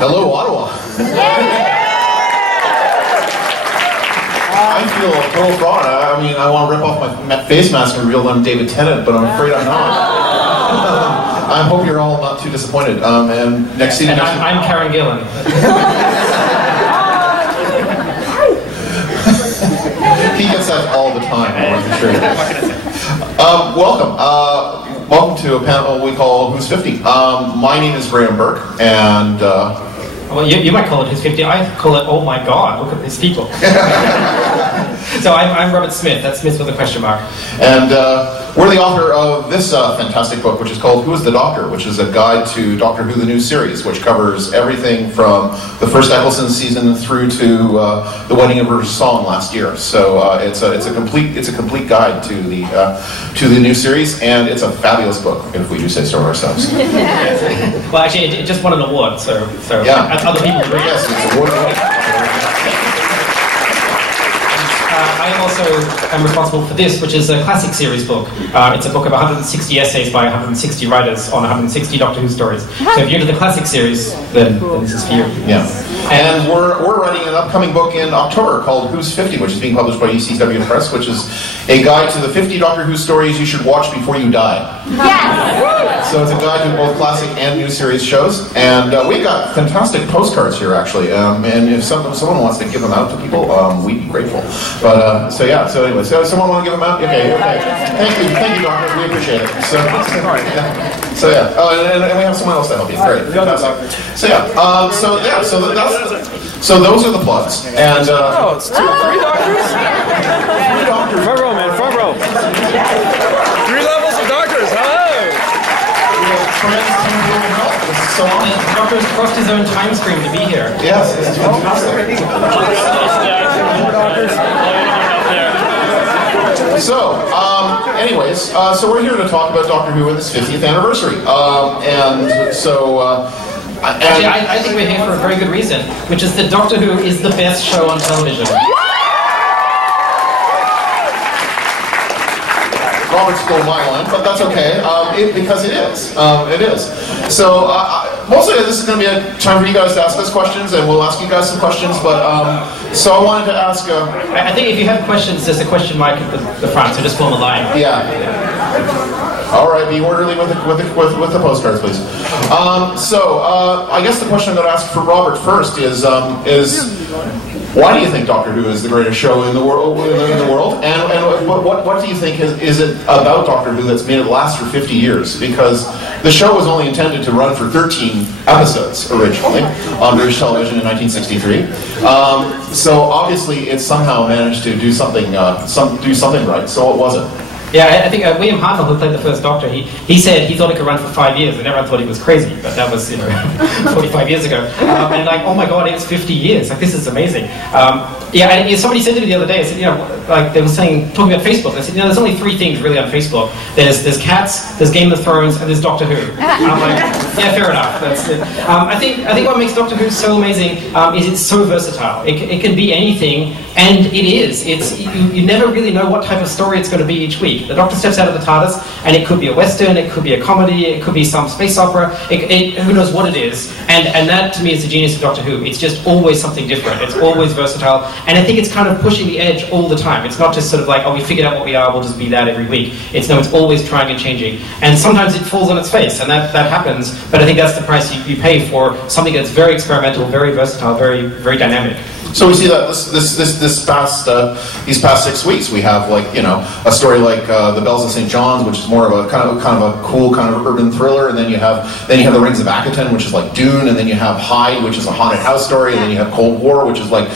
Hello, Ottawa. I feel a total fraud. I mean, I want to rip off my face mask and reveal I'm David Tennant, but I'm afraid I'm not. I hope you're all not too disappointed. And next season, I'm Karen Gillan. He gets that all the time. Welcome. Welcome to a panel we call Who's 50. My name is Graeme Burk, and well, you might call it Who's 50. I call it Oh My God, look at these people. So I'm Robert Smith. That's Smith with a question mark. And we're the author of this fantastic book, which is called Who is the Doctor?, which is a guide to Doctor Who, the new series, which covers everything from the first Eccleston season through to the wedding of her song last year. So it's a complete guide to the new series, and it's a fabulous book, if we do say so ourselves. Well, actually, it just won an award, so yeah. Other people read it. Yes, it's award-winning. I also am responsible for this, which is a classic series book. It's a book of 160 essays by 160 writers on 160 Doctor Who stories. So if you're into the classic series, then this is for you. Yeah. And we're writing an upcoming book in October called Who's 50, which is being published by UCW Press, which is a guide to the 50 Doctor Who stories you should watch before you die. Yes! So it's a guide to both classic and new series shows. And we've got fantastic postcards here, actually. And if someone wants to give them out to people, we'd be grateful. But so anyway, someone want to give them out? Okay. Thank you, Doctor. We appreciate it. So and we have someone else to help you. Great, fantastic. So those are the plugs. And oh, it's 3 doctors. 3 doctors. Front row, man. Front row. 3 levels of doctors. Hello. So on. The Doctor's crossed his own time stream to be here. Yes, it's fantastic. So, anyways, so we're here to talk about Doctor Who and its 50th anniversary. Actually, I think we're here for a very good reason, which is that Doctor Who is the best show on television. Robert stole my line, but that's okay, because it is. It is. So, mostly this is going to be a time for you guys to ask us questions, and we'll ask you guys some questions, but, so I wanted to ask... I think if you have questions, there's a question mic at the front, so just form a line. Yeah. All right, be orderly with the postcards, please. I guess the question I'm going to ask for Robert first is why do you think Doctor Who is the greatest show in the world? And what do you think is it about Doctor Who that's made it last for 50 years? Because the show was only intended to run for 13 episodes originally on British television in 1963. So obviously, it somehow managed to do something right. So what was it? Yeah, I think William Hartnell, who played the first Doctor, he said he thought it could run for 5 years, and everyone thought he was crazy, but that was 45 years ago. And like, oh my God, it's 50 years! Like, this is amazing. And somebody said to me the other day, I said, like they were talking about Facebook. I said, there's only 3 things really on Facebook. There's cats, there's Game of Thrones, and there's Doctor Who. And I'm like, yeah, fair enough. That's it. I think what makes Doctor Who so amazing is it's so versatile. It can be anything, and it is. You never really know what type of story it's going to be each week. The Doctor steps out of the TARDIS, and it could be a Western, it could be a comedy, it could be some space opera, who knows what it is. And that, to me, is the genius of Doctor Who. It's just always something different. It's always versatile. And I think it's kind of pushing the edge all the time. It's not just sort of like, oh, we figured out what we are, we'll just be that every week. It's always trying and changing. And sometimes it falls on its face, and that happens. But I think that's the price you pay for something that's very experimental, very versatile, very, very dynamic. So we see that these past 6 weeks, we have a story like The Bells of St. John's, which is more of a kind of a cool kind of urban thriller, and then you have The Rings of Akaton, which is like Dune, and then you have Hyde, which is a haunted house story, and then you have Cold War, which is like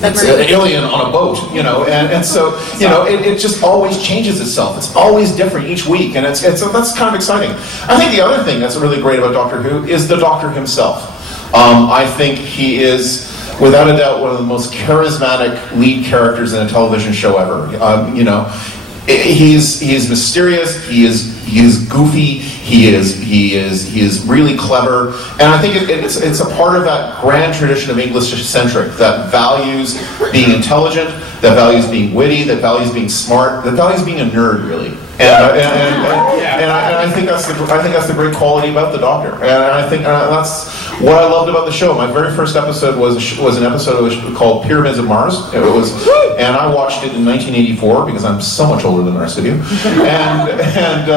it's an alien on a boat, and so it just always changes itself. It's always different each week, and that's kind of exciting. I think the other thing that's really great about Doctor Who is the Doctor himself. I think he is, without a doubt, one of the most charismatic lead characters in a television show ever. He's mysterious. He is goofy. He is really clever. And I think it's a part of that grand tradition of English-centric that values being intelligent, that values being witty, that values being smart, that values being a nerd, really. And I think that's the great quality about the Doctor, and I think that's what I loved about the show. My very first episode was an episode called Pyramids of Mars. And I watched it in 1984 because I'm so much older than the rest of you, and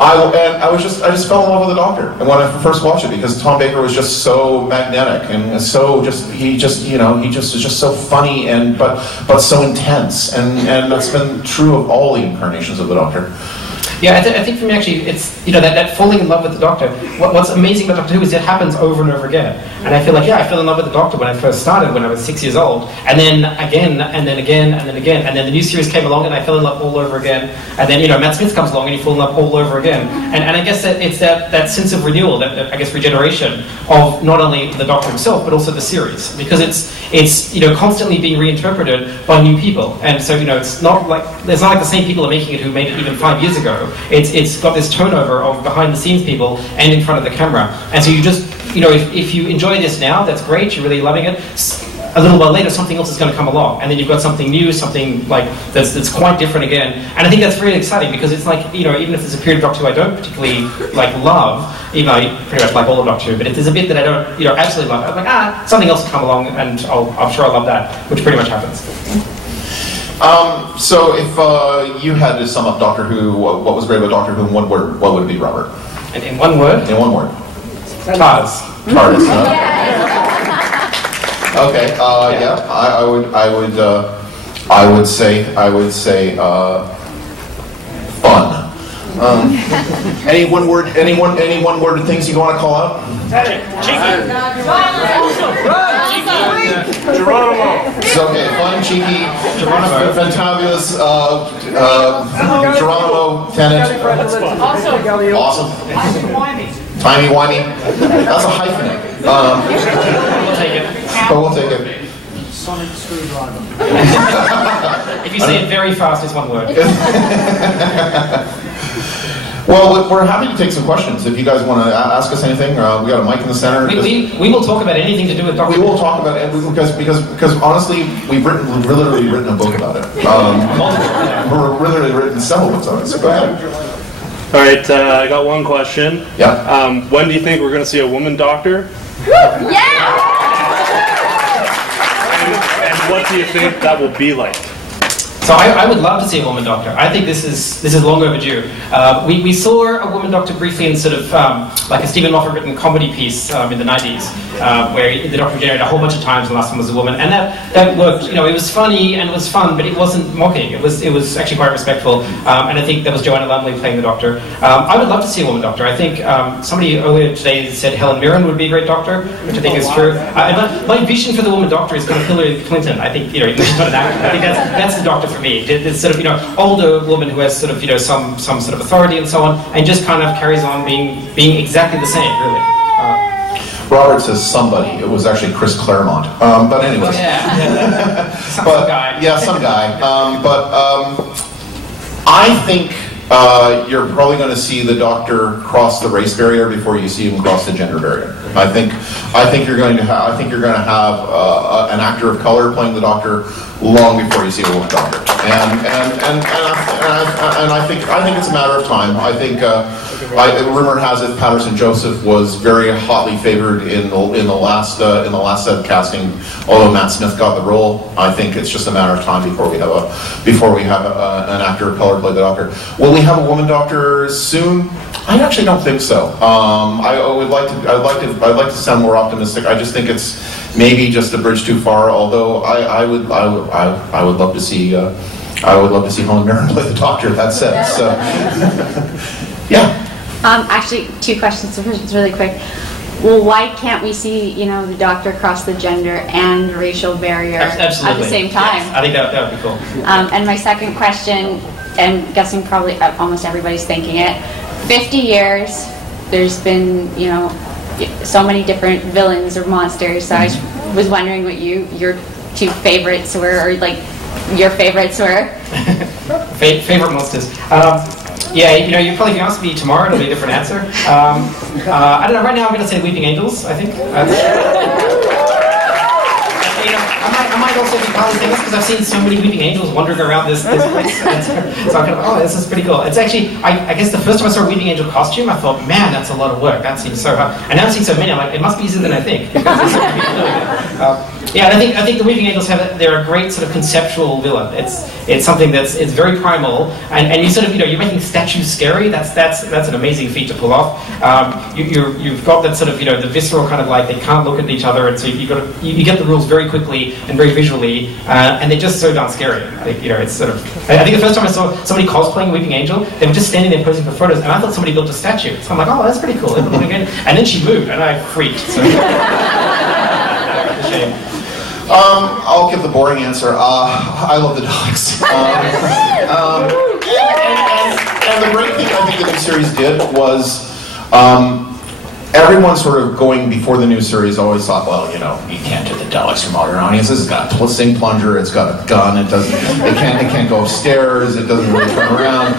I just fell in love with the Doctor. And when I first watched it, because Tom Baker was just so magnetic and so he was just so funny and but so intense, and that's been true of all the incarnations of the Doctor. Yeah, I think for me actually, it's, that falling in love with the Doctor. What's amazing about Doctor Who is it happens over and over again. And I feel like, I fell in love with the Doctor when I first started, when I was 6 years old. And then again, and then again, and then again. And then the new series came along and I fell in love all over again. And then, Matt Smith comes along and you fall in love all over again. And I guess that it's that sense of renewal, that I guess regeneration of not only the Doctor himself, but also the series. Because it's constantly being reinterpreted by new people. And so, it's not like the same people are making it who made it even 5 years ago. It's got this turnover of behind the scenes people and in front of the camera. And so you just, if you enjoy this now, that's great, you're really loving it. A little while later, something else is going to come along. And then you've got something new, something like that's quite different again. And I think that's really exciting because it's like, even if there's a period of Doctor Who I don't particularly love, even I pretty much like all of Doctor Who, but if there's a bit that I don't, absolutely love, I'm like, something else will come along and I'm sure I'll love that, which pretty much happens. So if you had to sum up Doctor Who, what was great about Doctor Who in one word, what would it be, Robert? In one word? In one word. TARDIS. TARDIS, huh? Okay, I would say fun. Any one word things you want to call out? Geronimo. So, okay, fun, cheeky, Geronimo, fantabulous, Geronimo, Tennant. Awesome. Timey-wimey. That's a hyphenate. We'll take it. But we'll take it. Sonic screwdriver. If you say it very fast, it's one word. Well, we're happy to take some questions. If you guys want to ask us anything, we got a mic in the center. We will talk about anything to do with Doctor Who. We will talk about it because honestly, we've literally written a book about it. We've literally written several books on it. So go ahead. All right, I got one question. Yeah. When do you think we're going to see a woman Doctor? Yeah! And what do you think that will be like? So I would love to see a woman Doctor. I think this is long overdue. We saw a woman Doctor briefly in sort of like a Stephen Moffat written comedy piece in the 90s, where the Doctor generated a whole bunch of times. The last one was a woman, and that worked. It was funny and it was fun, but it wasn't mocking. It was actually quite respectful. And I think that was Joanna Lumley playing the Doctor. I would love to see a woman Doctor. I think somebody earlier today said Helen Mirren would be a great Doctor, which I think is true. My vision for the woman Doctor is kind of Hillary Clinton. I think even though she's not an actor, I think that's the Doctor for me. This sort of older woman who has sort of some sort of authority and so on, and just kind of carries on being exactly the same, really. Robert says somebody. It was actually Chris Claremont. But anyways. Some guy. Yeah, some guy. I think you're probably going to see the Doctor cross the race barrier before you see him cross the gender barrier. I think you're going to have an actor of color playing the Doctor long before you see a woman Doctor, and I think it's a matter of time. I think rumor has it Patterson Joseph was very hotly favored in the last set of casting. Although Matt Smith got the role, I think it's just a matter of time before we have an actor of color play the Doctor. Will we have a woman Doctor soon? I actually don't think so. I'd like to sound more optimistic. I just think it's maybe just a bridge too far. Although I would love to see Helen Mirren play the Doctor. That said, so yeah. Actually, two questions. It's really quick. Well, why can't we see the Doctor cross the gender and racial barrier at the same time? Yes, I think that would be cool. And my second question, and I'm guessing probably almost everybody's thinking it. 50 years, there's been so many different villains or monsters. So I was wondering what your two favorites were, or like your favorites were. Favorite monsters. Yeah, you probably can ask me tomorrow, it'll be a different answer. I don't know, right now I'm going to say Weeping Angels, I think. I might also be partly famous because I've seen so many weeping angels wandering around this place. So I'm kind of, oh, this is pretty cool. It's actually, I guess the first time I saw a weeping angel costume, I thought, man, that's a lot of work. That seems so hard. And now I've seen so many, I'm like, it must be easier than I think. Because there's so many people doing it. Yeah, and I think the weeping angels they're a great sort of conceptual villain. It's something it's very primal, and you sort of, you're making statues scary. That's an amazing feat to pull off. You've got that sort of, the visceral kind of like they can't look at each other, and so you get the rules very quickly and very visually, and they're just so darn scary. It's sort of. I think the first time I saw somebody cosplaying a weeping angel, they were just standing there posing for photos, and I thought somebody built a statue. So I'm like, oh, that's pretty cool. And then she moved, and I freaked. So. Shame. I'll give the boring answer. I love the Daleks. And the great thing I think the new series did was everyone sort of going before the new series always thought, well, you can't do the Daleks for modern audiences. It's got a twisting plunger, it's got a gun, it can't go upstairs, it doesn't really turn around.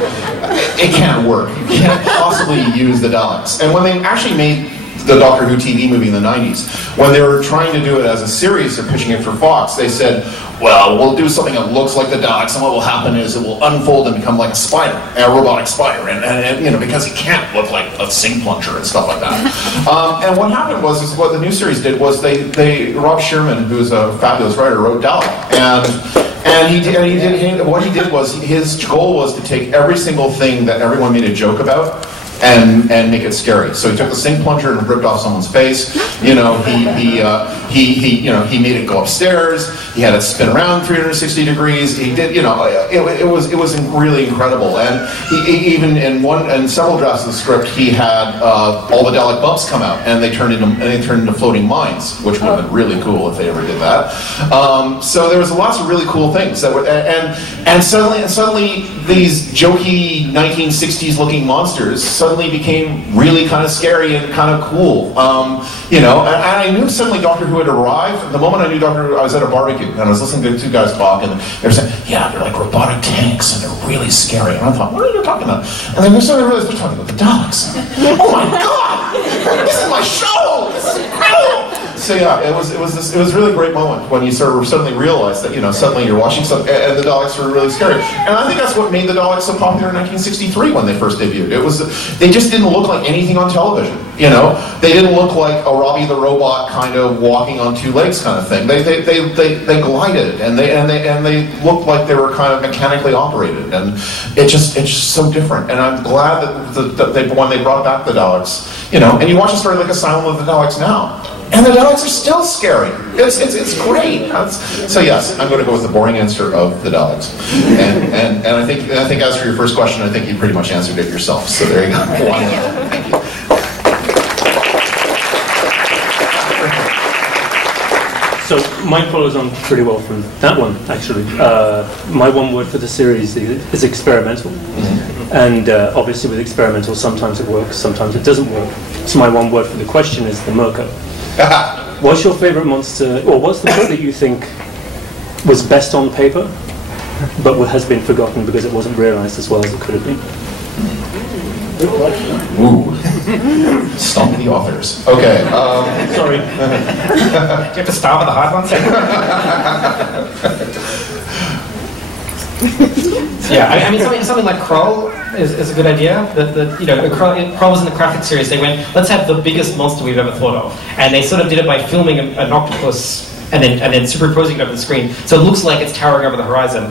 It can't work. You can't possibly use the Daleks. And when they actually made the Doctor Who TV movie in the 90s, when they were trying to do it as a series, they're pitching it for Fox, they said, well, we'll do something that looks like the Daleks, and what will happen is it will unfold and become like a spider, a robotic spider, and because it can't look like a sink plunger and stuff like that. And what happened was what the new series did was Rob Shearman, who's a fabulous writer, wrote Dalek, and what he did was his goal was to take every single thing that everyone made a joke about and make it scary. So he took the sink plunger and ripped off someone's face. He made it go upstairs. He had it spin around 360 degrees. He did, it was really incredible. And he even in several drafts of the script, he had all the Dalek bumps come out, and they turned into floating mines, which would have been really cool if they ever did that. So there was lots of really cool things that were, and suddenly these jokey 1960s looking monsters suddenly became really kind of scary and kind of cool. And I knew suddenly Doctor Who had arrived. The moment I knew Doctor Who, I was at a barbecue and I was listening to two guys talk, and they were saying, yeah, they're like robotic tanks and they're really scary. And I thought, what are you talking about? And then suddenly I realized they're talking about the Daleks. Oh my God! This is my show! This is incredible! So yeah, it was really great moment when you sort of suddenly realized that suddenly you're watching something and the Daleks were really scary. And I think that's what made the Daleks so popular in 1963 when they first debuted. They just didn't look like anything on television. They didn't look like a Robbie the Robot kind of walking on two legs kind of thing. They glided and they looked like they were kind of mechanically operated, and it's just so different. And I'm glad that when they brought back the Daleks, and you watch a story like Asylum of the Daleks now. And the Daleks are still scary. It's great. So yes, I'm going to go with the boring answer of the Daleks. And I think as for your first question, I think you pretty much answered it yourself. So there you go. Thank you. So mine follows on pretty well from that one, actually. My one word for the series is experimental. And obviously with experimental, sometimes it works, sometimes it doesn't work. So my one word for the question is the Mirko. What's your favourite monster, or what's the book that you think was best on paper, but has been forgotten because it wasn't realised as well as it could have been? Ooh. Stump the authors. Okay. Sorry. Do you have to start with the hard ones? Yeah, I mean something like Kroll is a good idea. Kroll was in the Graphic series. They went, let's have the biggest monster we've ever thought of, and they sort of did it by filming an octopus and then superimposing it over the screen, so it looks like it's towering over the horizon.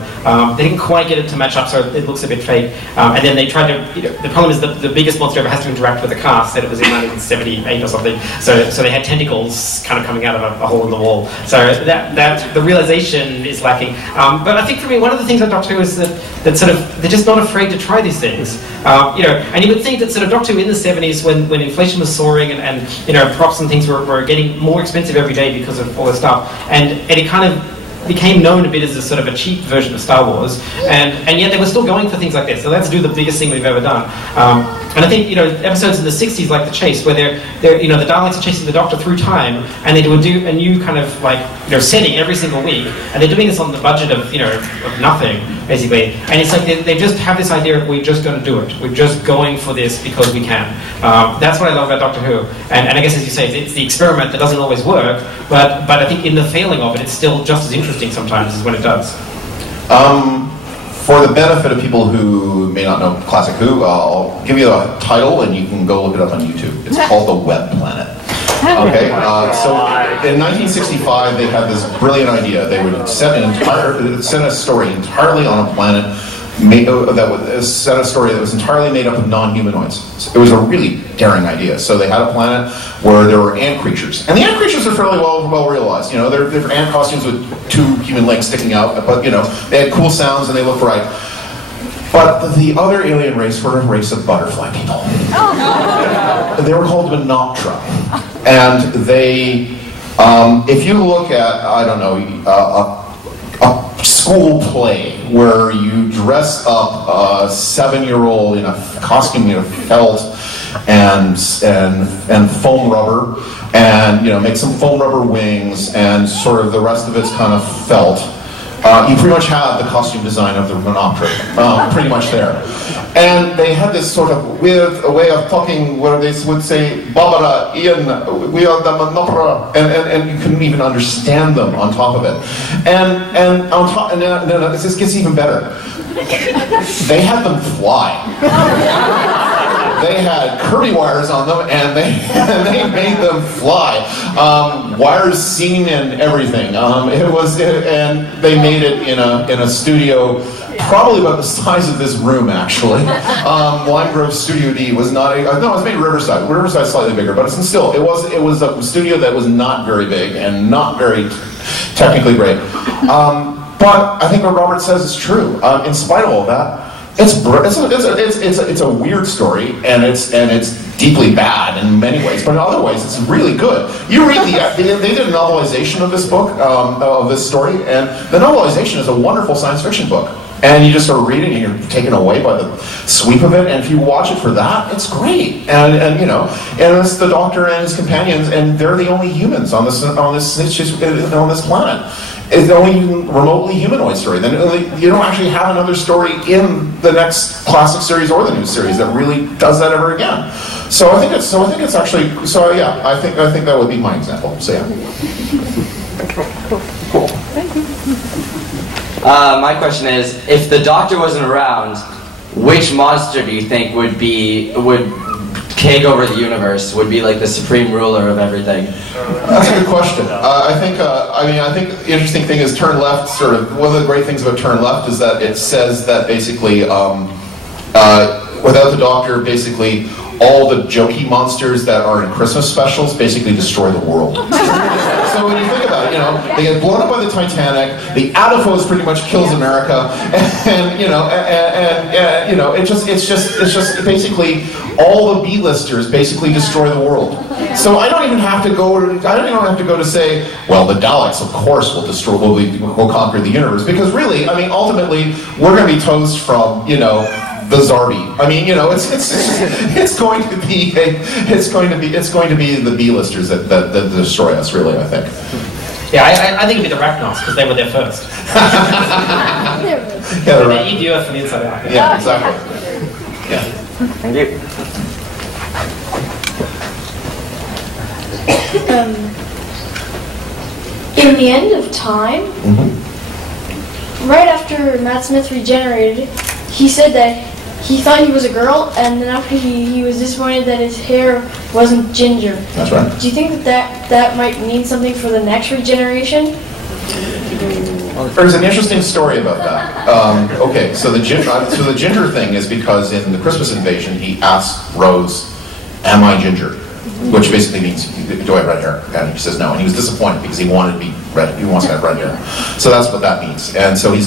They didn't quite get it to match up, so it looks a bit fake. And then they tried to. The problem is the biggest monster ever has to interact with the cast. Said it was in 1978 or something. So they had tentacles kind of coming out of a hole in the wall. So that the realization is lacking. But I think for me, one of the things about Doctor Who is that sort of they're just not afraid to try these things. And you would think that sort of Doctor Who in the 70s, when inflation was soaring and props and things were getting more expensive every day because of all this stuff. And it kind of became known a bit as a sort of a cheap version of Star Wars, and yet they were still going for things like this. So let's do the biggest thing we've ever done. And I think episodes in the 60s like The Chase, where they're the Daleks are chasing the Doctor through time, and they do a new kind of setting every single week, and they're doing this on the budget of of nothing basically. And it's like they just have this idea of we're just going to do it. We're just going for this because we can. That's what I love about Doctor Who. And I guess as you say, it's the experiment that doesn't always work, but I think in the failing of it, it's still just as interesting. interesting sometimes is when it does. For the benefit of people who may not know Classic Who, I'll give you a title and you can go look it up on YouTube. It's called The Web Planet. Okay, so in 1965 they had this brilliant idea. They would set a story entirely on a planet set a story that was entirely made up of non-humanoids. So it was a really daring idea. So they had a planet where there were ant creatures, and the ant creatures are fairly well realized. You know, they're different ant costumes with 2 human legs sticking out, but you know, they had cool sounds and they looked right. But the other alien race were a race of butterfly people. They were called Menoptera, and they, if you look at, I don't know, a school play where you dress up a 7-year-old in a costume made of felt and foam rubber, and you know, make some foam rubber wings, and sort of the rest of it's kind of felt. You pretty much have the costume design of the Menoptera, pretty much there. And they had this sort of weird way of talking where they would say, Barbara, Ian, we are the Menoptera, and you couldn't even understand them on top of it. And on top, and then this gets even better. They had them fly. They had Kirby wires on them, and they made them fly. Wires seen and everything. And they made it in a studio probably about the size of this room, actually. Lime Grove Studio D was not no, it was made in Riverside. Riverside's slightly bigger, but still, it was a studio that was not very big and not very technically great. But I think what Robert says is true. In spite of all that, it's a weird story, and it's deeply bad in many ways, but in other ways it's really good. You read they did a novelization of this book, of this story, and the novelization is a wonderful science fiction book. And you just sort of read it and you're taken away by the sweep of it, and if you watch it for that, it's great. And you know, and it's the Doctor and his companions, and they're the only humans on this planet. It's the only remotely humanoid story. Then you don't actually have another story in the next classic series or the new series that really does that ever again. So I think it's actually, yeah, I think that would be my example. So yeah. Cool. My question is, if the Doctor wasn't around, which monster do you think would take over the universe, would be like the supreme ruler of everything? That's a good question. I think the interesting thing is Turn Left, sort of, one of the great things about Turn Left is that it says that basically, without the Doctor, basically, all the jokey monsters that are in Christmas specials basically destroy the world. So when you think about it, you know, they get blown up by the Titanic, the Adipose pretty much kills America, and you know, it's just basically all the B-listers basically destroy the world. So I don't even have to go to say, well, the Daleks of course will conquer the universe, because really, I mean, ultimately we're going to be toast from, you know, the Zarbi. I mean, you know, it's going to be the B-listers that destroy us, really, I think. Yeah, I think it'd be the Rachnos, because they were there first. Yeah, they eat the earth from the inside out. Yeah, exactly. Yeah. Thank you. In the end of time, right after Matt Smith regenerated, he said that he thought he was a girl, and then after he was disappointed that his hair wasn't ginger. That's right. Do you think that might mean something for the next regeneration? There's an interesting story about that. Okay, so the ginger thing is because in the Christmas Invasion he asked Rose, "Am I ginger?" Which basically means, "Do I have red hair?" And he says no, and he was disappointed because he wanted to be red. He wants to have red hair. So that's what that means. And so he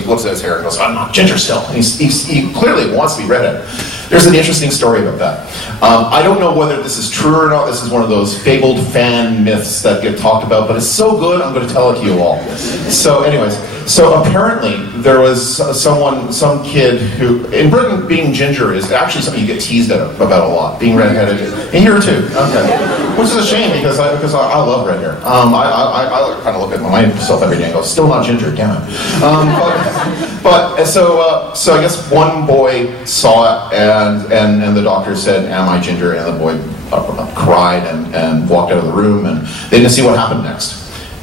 looks at his hair and goes, "I'm not ginger still." And he clearly wants to be redhead. There's an interesting story about that. I don't know whether this is true or not. This is one of those fabled fan myths that get talked about, but it's so good, I'm going to tell it to you all. So anyways, so apparently there was some kid who, in Britain, being ginger is actually something you get teased about a lot, being redheaded. And here too, okay. Which is a shame because I love red hair. I kind of look at myself every day and go, still not ginger, damn it. So I guess one boy saw it and the doctor said, "Am I ginger?" And the boy cried and walked out of the room, and they didn't see what happened next.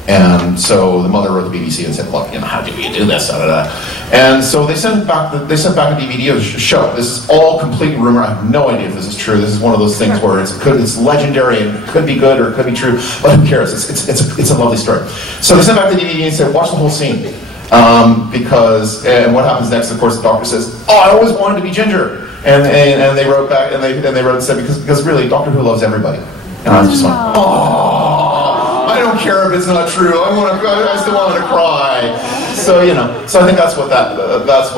And so the mother wrote the BBC and said, look, how do you do this? Da, da, da. And so they sent back a DVD of the show. This is all complete rumor. I have no idea if this is true. This is one of those things where it's legendary and it could be good or it could be true, but who cares? It's a lovely story. So they sent back the DVD and said, watch the whole scene. And what happens next, of course, the doctor says, oh, I always wanted to be Ginger. And they wrote back, and they wrote and said, because really, Doctor Who loves everybody. And I just went, oh, I don't care if it's not true. I still wanted to cry. So so I think that's what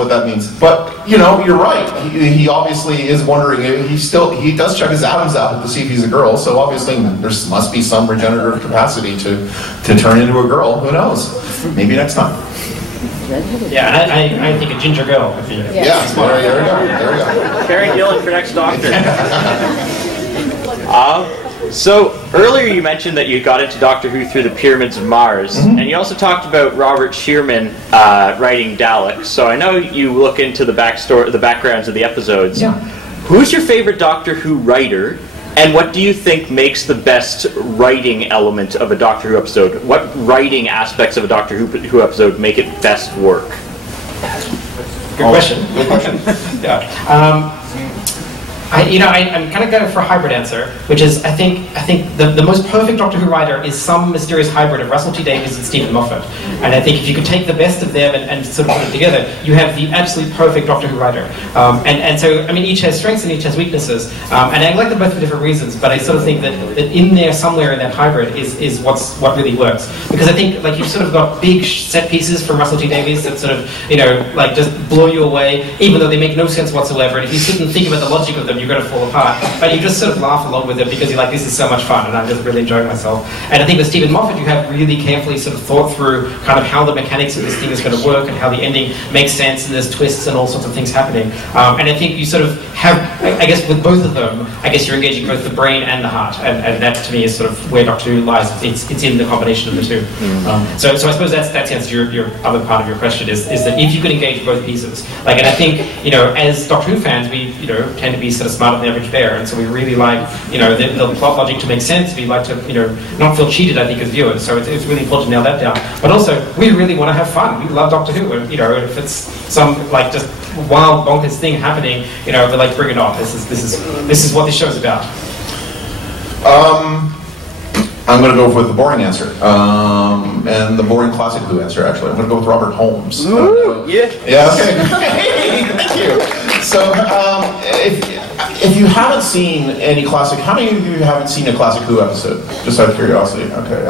that means. But you're right. He obviously is wondering. He does check his atoms out to see if he's a girl. So obviously there must be some regenerative capacity to turn into a girl. Who knows? Maybe next time. Yeah, I think a ginger girl. There we go. Karen Gillan for next Doctor. So earlier you mentioned that you got into Doctor Who through the Pyramids of Mars, and you also talked about Robert Shearman writing Daleks. So I know you look into the backgrounds of the episodes. Yeah. Who's your favorite Doctor Who writer? And what do you think makes the best writing element of a Doctor Who episode? What writing aspects of a Doctor Who episode make it best work? Good question. Good question. Yeah. I'm kind of going for a hybrid answer, which is I think the most perfect Doctor Who writer is some mysterious hybrid of Russell T Davies and Stephen Moffat. And I think if you could take the best of them and sort of put it together, you have the absolute perfect Doctor Who writer. And so, I mean, each has strengths and each has weaknesses. And I like them both for different reasons, but I sort of think that in there, somewhere in that hybrid, is what really works. Because I think, like, you've sort of got big set pieces from Russell T Davies that sort of, like, just blow you away, even though they make no sense whatsoever. And if you sit and think about the logic of them, you're going to fall apart. But you just sort of laugh along with it because you're like, this is so much fun, and I'm just really enjoying myself. And I think with Stephen Moffat, you have really carefully sort of thought through kind of how the mechanics of this thing is going to work and how the ending makes sense, and there's twists and all sorts of things happening. And I think you sort of have, I guess with both of them, I guess you're engaging both the brain and the heart. And that to me is sort of where Doctor Who lies. It's in the combination of the two. So I suppose that's the answer to your other part of your question is that if you could engage both pieces, like, and I think, as Doctor Who fans, we, tend to be sort of smarter than the average bear, and so we really like, the plot logic to make sense. We like to, not feel cheated, I think, as viewers. So it's really important to nail that down. But also, we really want to have fun. We love Doctor Who, and, if it's some, like, just wild, bonkers thing happening, we're like, bring it on. This is what this show's about. I'm going to go with the boring answer, and the boring classic Who answer, actually. I'm going to go with Robert Holmes. Ooh, yeah. Yeah, okay. Thank you. So, if you haven't seen any classic, how many of you haven't seen a classic Who episode? Just out of curiosity. Okay.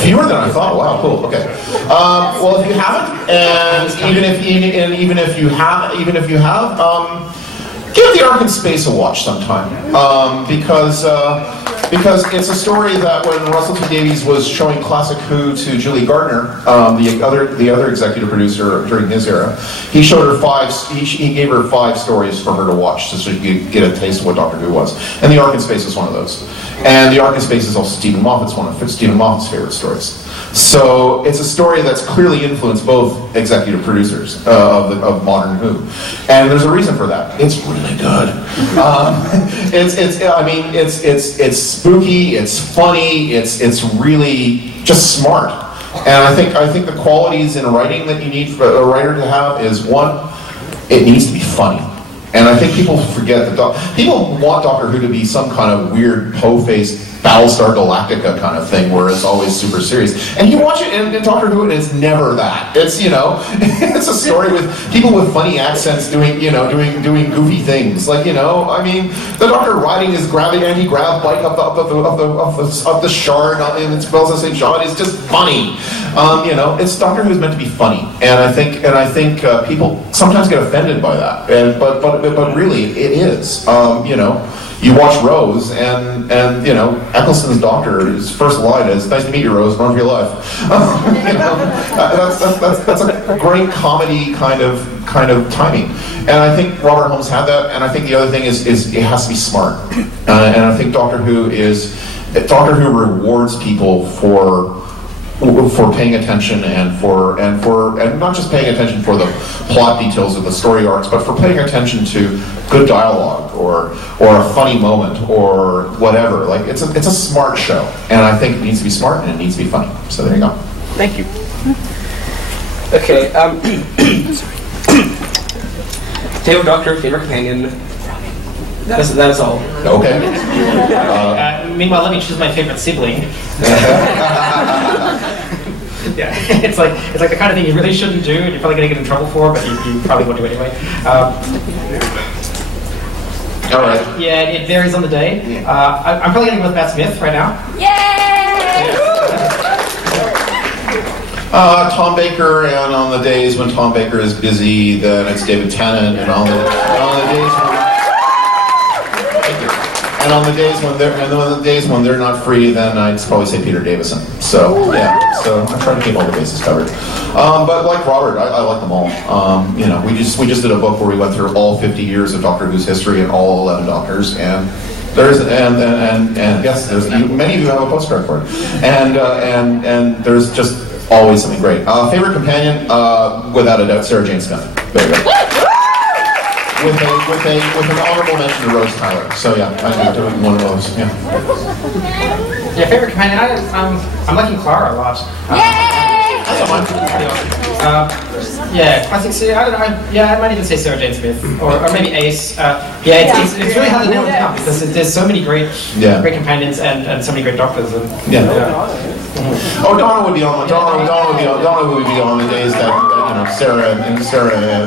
Fewer than I thought. Wow, cool. Okay. Well, if you haven't, and even if you have, give The Ark in Space a watch sometime, because it's a story that when Russell T Davies was showing classic Who to Julie Gardner, the other executive producer during his era, he showed her he gave her 5 stories for her to watch so she could get a taste of what Doctor Who was. And The Ark in Space was one of those. And The Ark in Space is also Stephen Moffat's one of Stephen Moffat's favorite stories. So it's a story that's clearly influenced both executive producers of modern Who, and there's a reason for that. It's really good. It's spooky. It's funny. It's really just smart. And I think the qualities in writing that you need for a writer to have is, one, it needs to be funny. And I think people forget that people want Doctor Who to be some kind of weird po-faced Battlestar Galactica kind of thing where it's always super serious. And you watch it in Doctor Who and it's never that. It's, it's a story with people with funny accents doing goofy things. Like, the Doctor riding his anti-grav bike up the shard in its Bells of St. John is just funny. It's Doctor Who's meant to be funny. And I think people sometimes get offended by that. But really, it is. You watch Rose, and Eccleston's Doctor, his first line is, "Nice to meet you, Rose. Run for your life." That's a great comedy kind of timing, and I think Robert Holmes had that. And I think the other thing is it has to be smart, and I think Doctor Who rewards people for for paying attention and not just paying attention for the plot details of the story arcs, but for paying attention to good dialogue or a funny moment or whatever. Like it's a smart show, and I think it needs to be smart and it needs to be funny. So there you go. Thank you. Okay. Favorite Doctor, favorite companion. That's all. Okay. Meanwhile, let me choose my favorite sibling. Yeah, it's like the kind of thing you really shouldn't do, and you're probably going to get in trouble for, but you probably won't do anyway. All right. Yeah, it varies on the day. I'm probably going to go with Matt Smith right now. Tom Baker, and on the days when Tom Baker is busy, then it's David Tennant, and on the days when they're not free, then I'd probably say Peter Davison. So yeah, so I'm trying to keep all the bases covered. But like Robert, I like them all. You know, we just did a book where we went through all 50 years of Doctor Who's history and all 11 Doctors, and yes, there's many of you have a postcard for it, and there's just always something great. Favorite companion, without a doubt, Sarah Jane Smith. There you go. With an honorable mention to Rose Tyler. So yeah, I'm doing one of those. Yeah. Yeah, favorite companion. I'm liking Clara a lot. Yeah, I think so. I don't know. I might even say Sarah Jane Smith, or maybe Ace. It's really hard to nail it down because there's so many great companions and so many great doctors. And, Oh, Donna would be on. Donna would be on the days that Sarah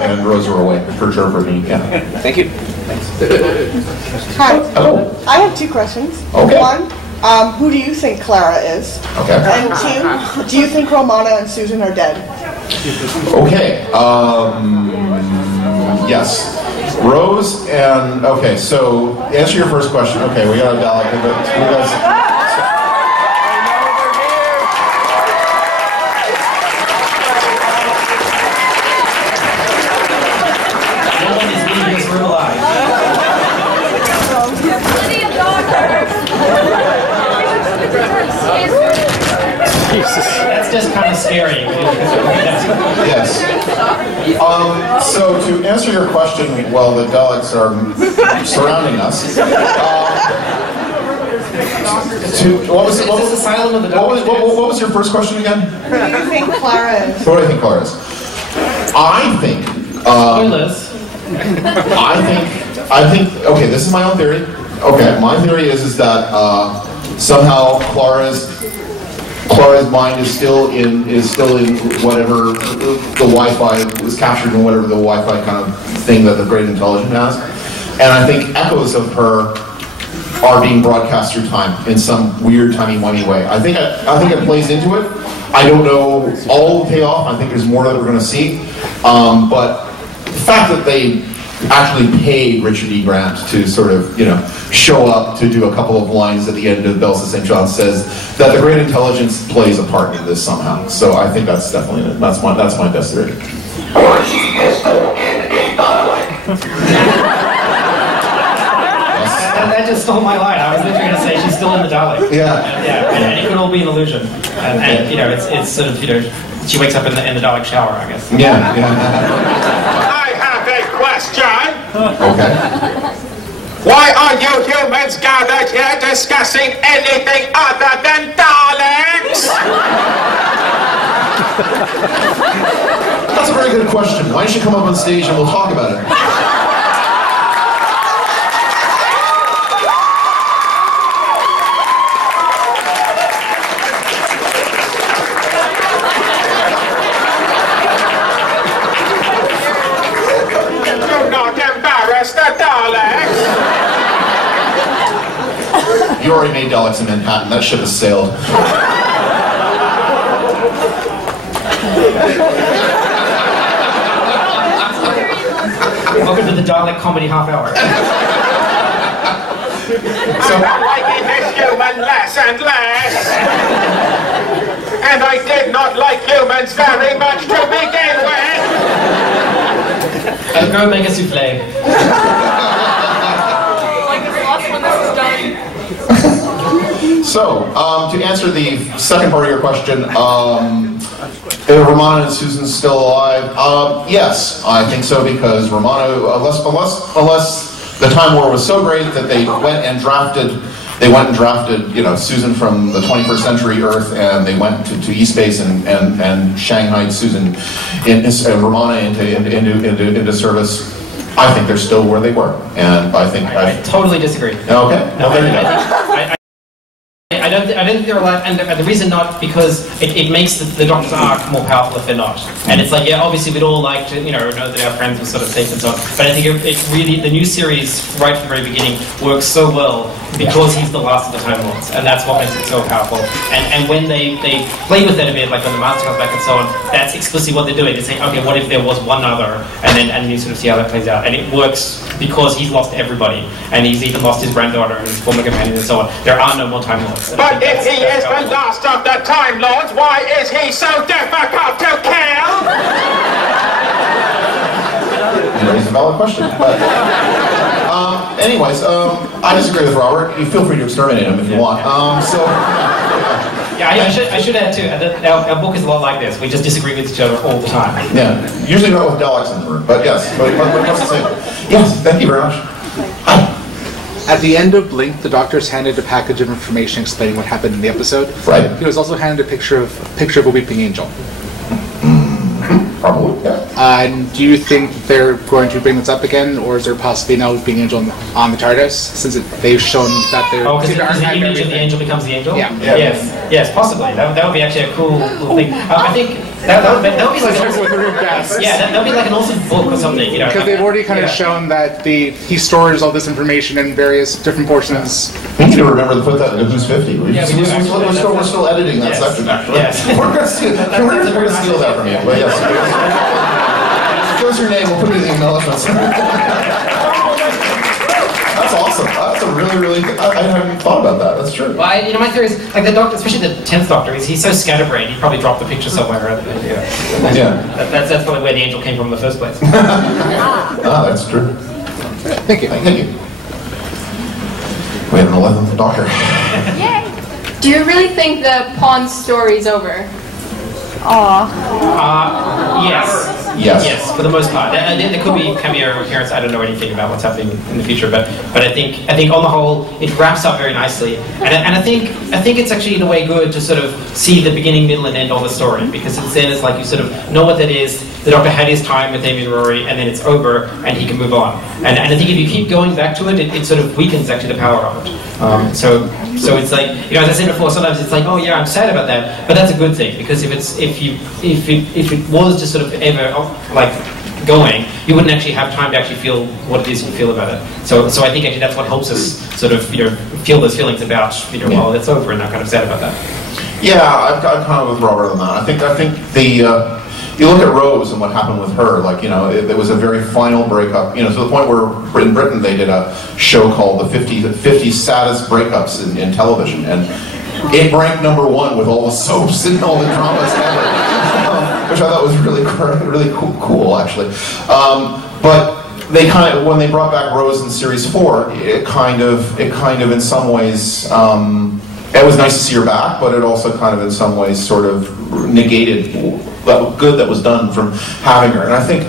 and Rose were away for sure for me. Yeah. Thank you. Hi. Hello. I have two questions. Okay. One, who do you think Clara is? Okay. And two, do you think Romana and Susan are dead? Okay. Yes. Rose and so answer your first question. Okay, we got a Dalek. That's just kind of scary. Yes. So to answer your question, while the Daleks are surrounding us, what was your first question again? Who do you think Clara is? What do I think Clara is? I think. Okay, this is my own theory. Okay, my theory is that somehow Clara's mind is still in whatever the Wi-Fi is captured in whatever the Wi-Fi kind of thing that the Great Intelligence has, and I think echoes of her are being broadcast through time in some weird timey-wimey way. I think it plays into it. I don't know all the payoff. I think there's more that we're going to see, but the fact that they actually paid Richard E. Grant to sort of, show up to do a couple of lines at the end of Bells of St. John says that the Great Intelligence plays a part in this somehow. So I think that's definitely it. That's my best theory. That just stole my line. I was literally going to say she's still in the Dalek. Yeah. And it could all be an illusion. And it's sort of, she wakes up in the Dalek shower, I guess. Yeah. I have a question. Okay. Why aren't you humans gathered here discussing anything other than Daleks? That's a very good question. Why don't you come up on stage and we'll talk about it? You already made Daleks in Manhattan. That ship has sailed. Welcome to the Dalek Comedy Half Hour. I'm liking this human less and less. And I did not like humans very much to begin with. And go make a souffle. So, to answer the second part of your question, are Romana and Susan still alive? Yes, I think so, because Romana, unless the Time War was so great that they went and drafted, you know, Susan from the 21st century Earth, and they went to E-Space and Shanghaied Susan, Romana into service. I think they're still where they were, and I think I totally disagree. Okay. No, there you go. I don't think they're alive, and the reason not, because it makes the Doctor's arc more powerful if they're not. And it's like, yeah, obviously we'd all like to, you know that our friends were sort of safe and so on, but I think it really, the new series, right from the very beginning, works so well because he's the last of the Time Lords, and that's what makes it so powerful. And when they play with that a bit, like when the Master comes back and so on, that's explicitly what they're doing. They're saying, okay, what if there was one other, and you sort of see how that plays out. And it works because he's lost everybody, and he's even lost his granddaughter and his former companion and so on. There are no more Time Lords. But if he is the last of the Time Lords, why is he so difficult to kill? It's a valid question. But, anyways, I disagree with Robert. You feel free to exterminate him if you want. Yeah, I should add too. Our book is a lot like this. We just disagree with each other all the time. Yeah, usually not with Daleks in the room, but yes. What else to say? Yes, thank you very much. Hi. At the end of Blink, the Doctor's handed a package of information explaining what happened in the episode. Right. He was also handed a picture of a weeping angel. Probably, yeah. And do you think they're going to bring this up again, or is there possibly now weeping angel on the TARDIS, since they've shown that they're... Oh, because the image of the angel becomes the angel? Yeah. Yes, possibly. That would be actually a cool little thing. I think that would be like that would be like an awesome book or something, you know. Because they've already kind of shown that he stores all this information in various different portions. We need to remember to put that in Who's 50. We're still editing that section, actually. Yes. We're going to steal that from you. But yes. Give us your name, we'll put it in the acknowledgements. That's awesome. That's a really I hadn't thought about that. That's true. Well, my theory is, like the Doctor, especially the 10th Doctor, he's so scatterbrained, he probably dropped the picture somewhere. That's probably where the angel came from in the first place. That's true. Thank you. Thank you. We have an 11th Doctor. Yay! Do you really think the Pawn story's over? Yes, for the most part. There could be cameo appearance. I don't know anything about what's happening in the future, but I think on the whole it wraps up very nicely, and I think it's actually in a way good to sort of see the beginning, middle, and end of the story, because then it's like you sort of know what that is. The Doctor had his time with Amy and Rory, and then it's over, and he can move on. And I think if you keep going back to it, it sort of weakens actually the power of it. So it's like, as I said before, sometimes it's like, oh yeah, I'm sad about that, but that's a good thing, because if it was just sort of ever like going, you wouldn't actually have time to actually feel what it is you feel about it. So I think actually that's what helps us sort of feel those feelings about well, it's over, and I'm kind of sad about that. Yeah, I'm kind of with Robert on that. I think the you look at Rose and what happened with her, like, it was a very final breakup, to the point where in Britain they did a show called the 50 Saddest Breakups in television, and it ranked #1 with all the soaps and all the dramas ever, which I thought was really cool actually. But they when they brought back Rose in Series 4, it kind of in some ways, it was nice to see her back, but it also kind of in some ways sort of negated that good that was done from having her. And I think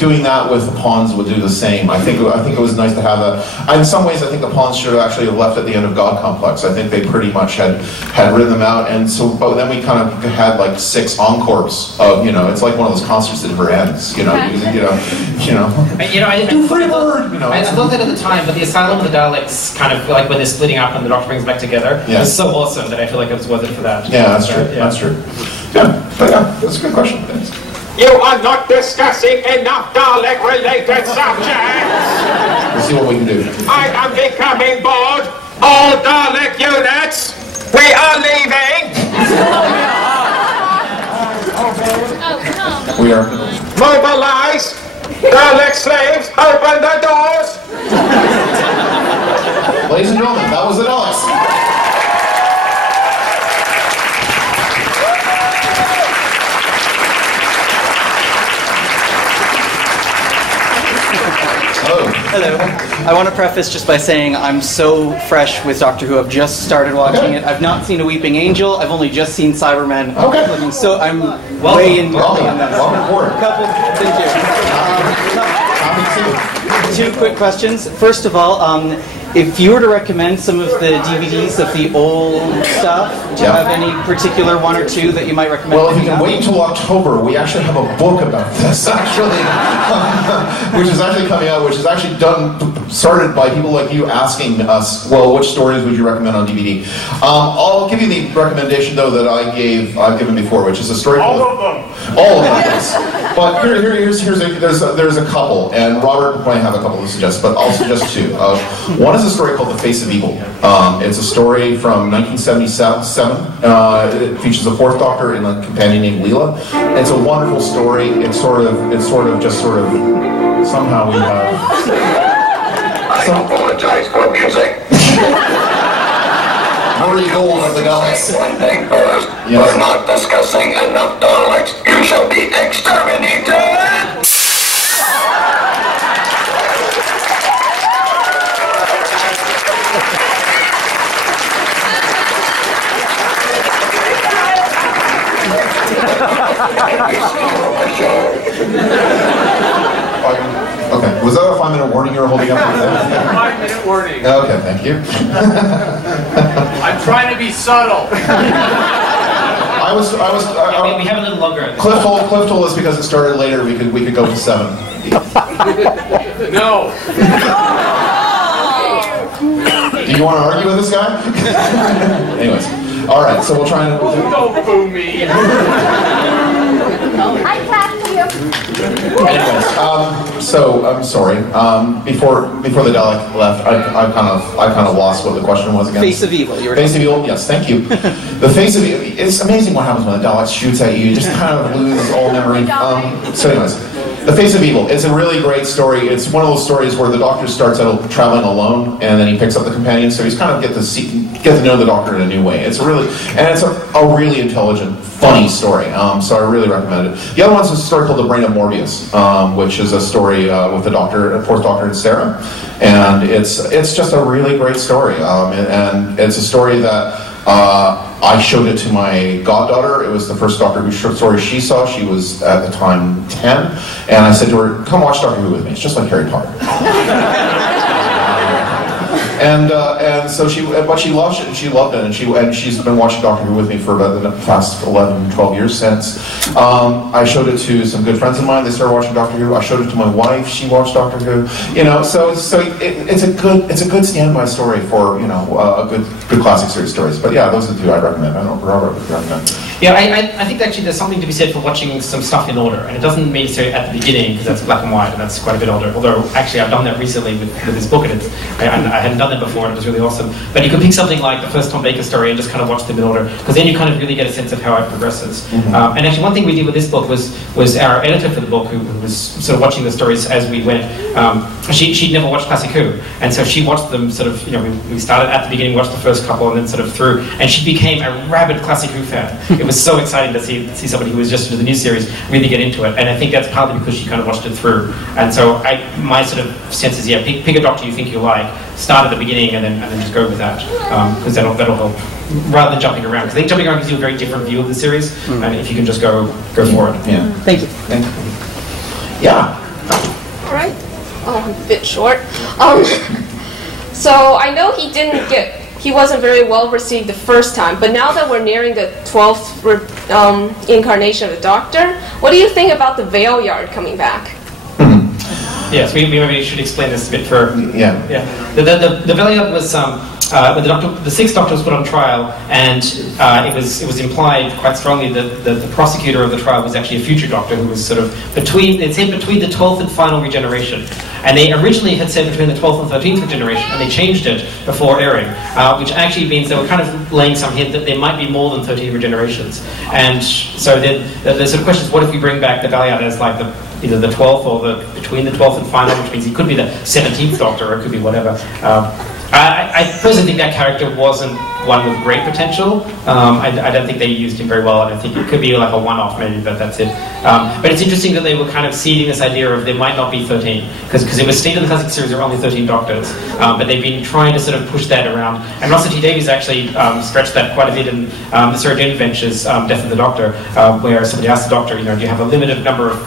doing that with the Pawns would do the same. I think it was nice to have in some ways I think the Pawns should have actually have left at the end of God Complex. I think they pretty much had written them out, and so but then we kind of had like 6 encores of it's like one of those concerts that never ends. I thought that at the time, but the Asylum of the Daleks kind of like when they're splitting up and the Doctor brings back together, it's so awesome that I feel like it was worth it for that. Yeah, that's true. Yeah. That's true. Yeah, but that's a good question. Thanks. You are not discussing enough Dalek-related subjects. We'll see what we can do. I am becoming bored. All Dalek units, we are leaving. We are. Mobilize. Dalek slaves, open the doors. Ladies and gentlemen, that was the Daleks. Oh. Hello. I want to preface just by saying I'm so fresh with Doctor Who. I've just started watching it. I've not seen A Weeping Angel. I've only just seen Cybermen. Okay. So I'm way in on this. Thank you. Two quick questions. First of all, if you were to recommend some of the DVDs of the old stuff, do you have any particular one or two that you might recommend? Well, if you can wait until October, we actually have a book about this, actually, which is actually coming out, which is actually started by people like you asking us, well, which stories would you recommend on DVD? I'll give you the recommendation, though, that I've given before, which is a story. All of them. All of them, yes. But there's a couple, and Robert might have a couple to suggest, but I'll suggest two. One is a story called The Face of Evil. It's a story from 1977. It features a fourth Doctor and a companion named Leela. It's a wonderful story. It's sort of somehow we have. I apologize for music. Murray Gold of the Galaxy. One thing first, we're not discussing enough Daleks. You shall be exterminated. Okay, was that a 5-minute warning you were holding up? 5-minute warning. Okay, thank you. I'm trying to be subtle. We have a little longer. Cliff told us because it started later. We could go to 7. No. Do you want to argue with this guy? Anyways, all right. So we'll try and. Don't boo me. Anyways, so I'm sorry. Before the Dalek left, I kind of lost what the question was again. Face of Evil. Face of Evil. Yes, thank you. The Face of Evil. It's amazing what happens when the Dalek shoots at you. You just kind of lose all memory. So, anyways. The Face of Evil. It's a really great story. It's one of those stories where the Doctor starts out traveling alone, and then he picks up the companion. So he's kind of get to know the Doctor in a new way. It's a really intelligent, funny story. So I really recommend it. The other one's a story called The Brain of Morbius, which is a story with the Doctor, fourth Doctor, and Sarah, and it's just a really great story. And it's a story that. I showed it to my goddaughter. It was the first Doctor Who story she saw. She was at the time 10, and I said to her, "Come watch Doctor Who with me. It's just like Harry Potter." And so she loved it, and she loved it, and she's been watching Doctor Who with me for about the past 11, 12 years since. I showed it to some good friends of mine. They started watching Doctor Who. I showed it to my wife. She watched Doctor Who. So it's a good standby story for a good classic series stories. But yeah, those are the two I'd recommend. I don't know, Robert would recommend. Yeah, I think actually there's something to be said for watching some stuff in order, and it doesn't mean necessarily at the beginning because that's black and white and that's quite a bit older. Although actually I've done that recently with this book, and I hadn't done that before, and it was really awesome. But you could pick something like the first Tom Baker story and just kind of watch them in order, because then you kind of really get a sense of how it progresses. Mm-hmm. And actually one thing we did with this book was our editor for the book, who was sort of watching the stories as we went. She'd never watched Classic Who, and so she watched them sort of, we started at the beginning, watched the first couple, and then sort of through, and she became a rabid Classic Who fan. It was so exciting to see somebody who was just into the new series really get into it, and I think that's partly because she kind of watched it through. And so my sort of sense is, pick a Doctor you think you like, start at the beginning, and then just go with that, because that'll help, rather than jumping around. Because I think jumping around gives you a very different view of the series, and if you can just go for it. Yeah. Thank you. Yeah. All right. Oh, I'm a bit short. So I know he wasn't very well received the first time, but now that we're nearing the 12th incarnation of the Doctor, what do you think about the Veil Yard coming back? Yes, we maybe should explain this a bit for. Yeah. The Veil Yard was when the sixth Doctor was put on trial, and it was implied quite strongly that the prosecutor of the trial was actually a future Doctor who was sort of between the 12th and final regeneration. And they originally had said between the 12th and 13th regeneration, and they changed it before airing, which actually means they were kind of laying some hint that there might be more than 13 regenerations. And so the sort of question is, what if we bring back the Veil Yard as like either the 12th or between the 12th and final, which means he could be the 17th Doctor, or it could be whatever. I personally think that character wasn't one with great potential. I don't think they used him very well, and I think it could be like a one-off maybe, but that's it. But it's interesting that they were kind of seeding this idea of there might not be 13, because it was stated in the classic series there were only 13 Doctors, but they've been trying to sort of push that around. And Russell T Davies actually stretched that quite a bit in the Sarah Jane Adventures, Death of the Doctor, where somebody asked the Doctor, do you have a limited number of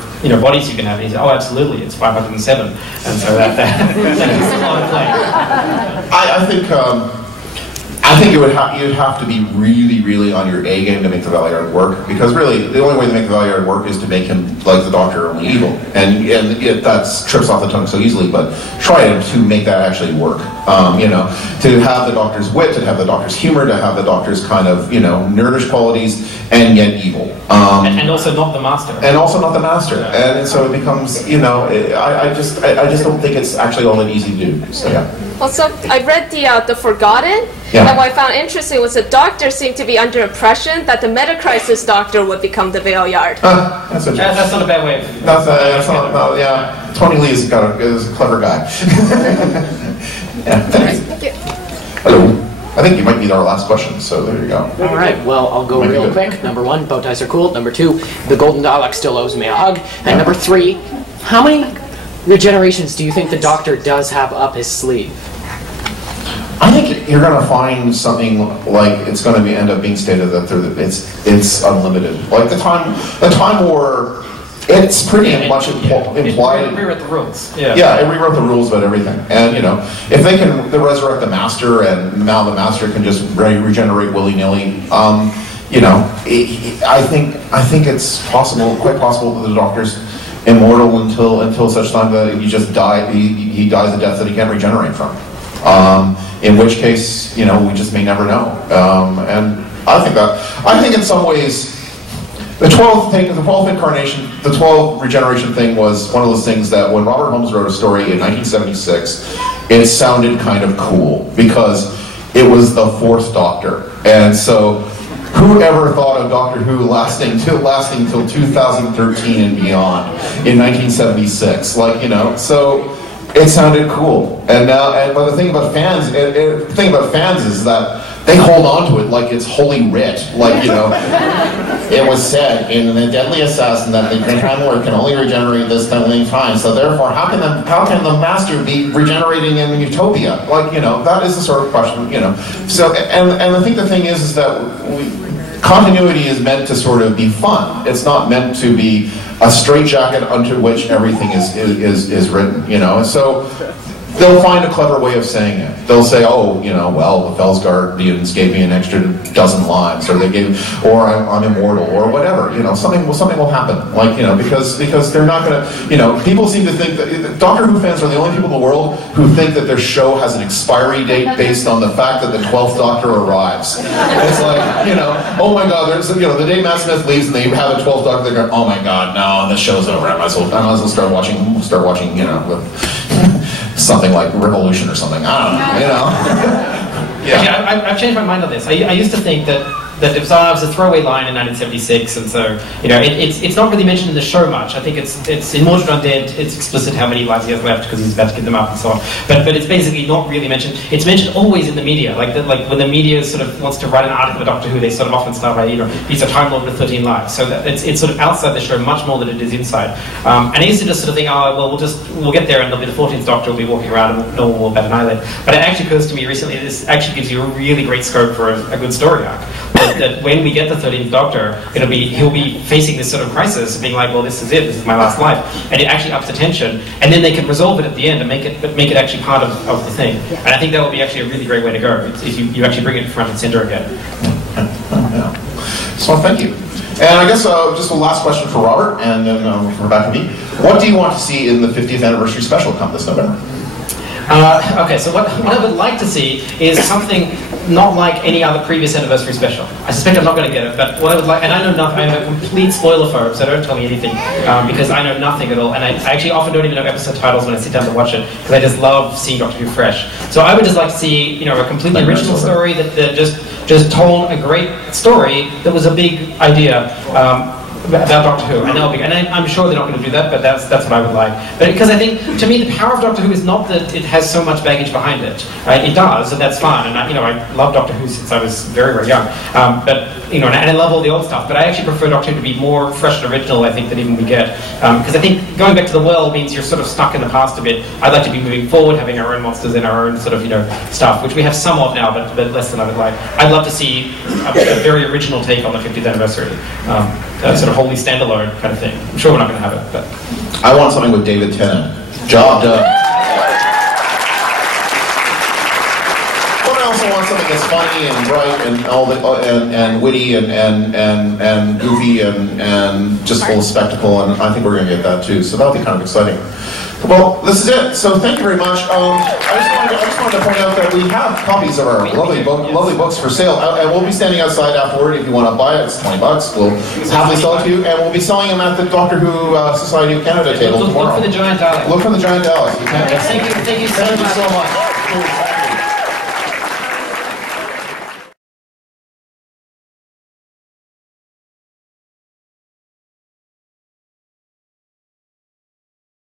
bodies you can have? And he said, oh, absolutely, it's 507. And so that is a lot of play. I think you'd have to be really, really on your A game to make the Valeyard work, because really the only way to make the Valeyard work is to make him like the Doctor, only evil, and that trips off the tongue so easily. But try to make that actually work. To have the Doctor's wit, to have the Doctor's humor, to have the Doctor's kind of nerdish qualities, and yet evil. And also not the Master. And also not the Master. Yeah. And so it becomes, I just don't think it's actually all that easy to do. So yeah. Also, I read the Forgotten, and what I found interesting was the Doctor seemed to be under impression that the Meta-Crisis Doctor would become the Valeyard. That's not a bad way. Yeah. Tony Lee is a clever guy. Yeah, thanks. Thank you. Hello. I think you might be our last question, so there you go. All right, well, I'll go real quick. Number 1, bow ties are cool. Number 2, the Golden Dalek still owes me a hug. And number 3, how many regenerations do you think the Doctor does have up his sleeve? I think you're going to find something like it's going to end up being stated that it's unlimited. Like the Time War, it's pretty much implied. It rewrote the rules. Yeah, it rewrote the rules about everything. And if they can resurrect the Master, and now the Master can just regenerate willy-nilly, I think it's quite possible that the Doctor's immortal until such time that he just he dies a death that he can't regenerate from. In which case, we just may never know. And I think in some ways, the 12th incarnation, the 12th regeneration thing was one of those things that when Robert Holmes wrote a story in 1976, it sounded kind of cool because it was the 4th Doctor. And so, who ever thought of Doctor Who lasting till 2013 and beyond in 1976? So it sounded cool. But the thing about fans, is that they hold on to it like it's holy writ. It was said in The Deadly Assassin that the Time Lord can only regenerate this many times. So therefore, how can the Master be regenerating in Utopia? That is the sort of question. So and I think the thing is that continuity is meant to sort of be fun. It's not meant to be a straitjacket unto which everything is written. And so they'll find a clever way of saying it. They'll say, well, the Felsguardians gave me an extra dozen lives, or I'm immortal, or whatever. Something will happen. Because they're not going to. People seem to think that Doctor Who fans are the only people in the world who think that their show has an expiry date based on the fact that the 12th Doctor arrives. It's oh my God, there's the day Matt Smith leaves and they have a 12th Doctor, they're going, oh my God, no, the show's over. I might as well start watching. Something like Revolution or something. I don't know. Yeah. Actually, I've changed my mind on this. I used to think that it was a throwaway line in 1976, and so it's not really mentioned in the show much. I think it's in Mordred Undead. It's explicit how many lives he has left because he's about to give them up and so on. But it's basically not really mentioned. It's mentioned always in the media, like when the media sort of wants to write an article about Doctor Who, they sort of often start by he's a Time Lord with 13 lives. So that it's sort of outside the show much more than it is inside. And I used to just sort of think, we'll get there and there'll be the 14th Doctor will be walking around and no one will bat an eyelid. But it actually occurs to me recently this actually gives you a really great scope for a good story arc. That when we get the 13th Doctor, he'll be facing this sort of crisis, being like, well, this is it, this is my last life, and it actually ups the tension, and then they can resolve it at the end and make it actually part of the thing. And I think that would be actually a really great way to go if you actually bring it front and center again. So thank you. And I guess just a last question for Robert, and then we're back to me. What do you want to see in the 50th anniversary special come this November? Okay, so what I would like to see is something not like any other previous anniversary special. I suspect I'm not going to get it, but what I would like, and I know nothing, I'm a complete spoiler-phobe, so don't tell me anything, because I know nothing at all, and I actually often don't even know episode titles when I sit down to watch it, because I just love seeing Doctor Who fresh. So I would just like to see, a completely original story that just told a great story that was a big idea. about Doctor Who. I know, and I'm sure they're not going to do that, but that's what I would like. But because I think, to me, the power of Doctor Who is not that it has so much baggage behind it. Right? It does, and that's fun. And I love Doctor Who since I was very, very young. But and I love all the old stuff. But I actually prefer Doctor Who to be more fresh and original, I think, than even we get. Because I think going back to the well means you're sort of stuck in the past a bit. I'd like to be moving forward, having our own monsters and our own sort of stuff, which we have some of now, but less than I would like. I'd love to see a very original take on the 50th anniversary. A sort of wholly standalone kind of thing. I'm sure we're not going to have it, but I want something with David Tennant. Job done. But I also want something that's funny and bright and all the and witty and goofy and just full of spectacle. And I think we're going to get that too. So that'll be kind of exciting. Well, this is it. So thank you very much. I just wanted to point out that we have copies of our lovely books for sale, and we'll be standing outside afterward if you want to buy it. It's $20. We'll happily sell it to you, and we'll be selling them at the Doctor Who Society of Canada table tomorrow. Look for the giant Dalek. Look for the giant Dalek. Thank you so much.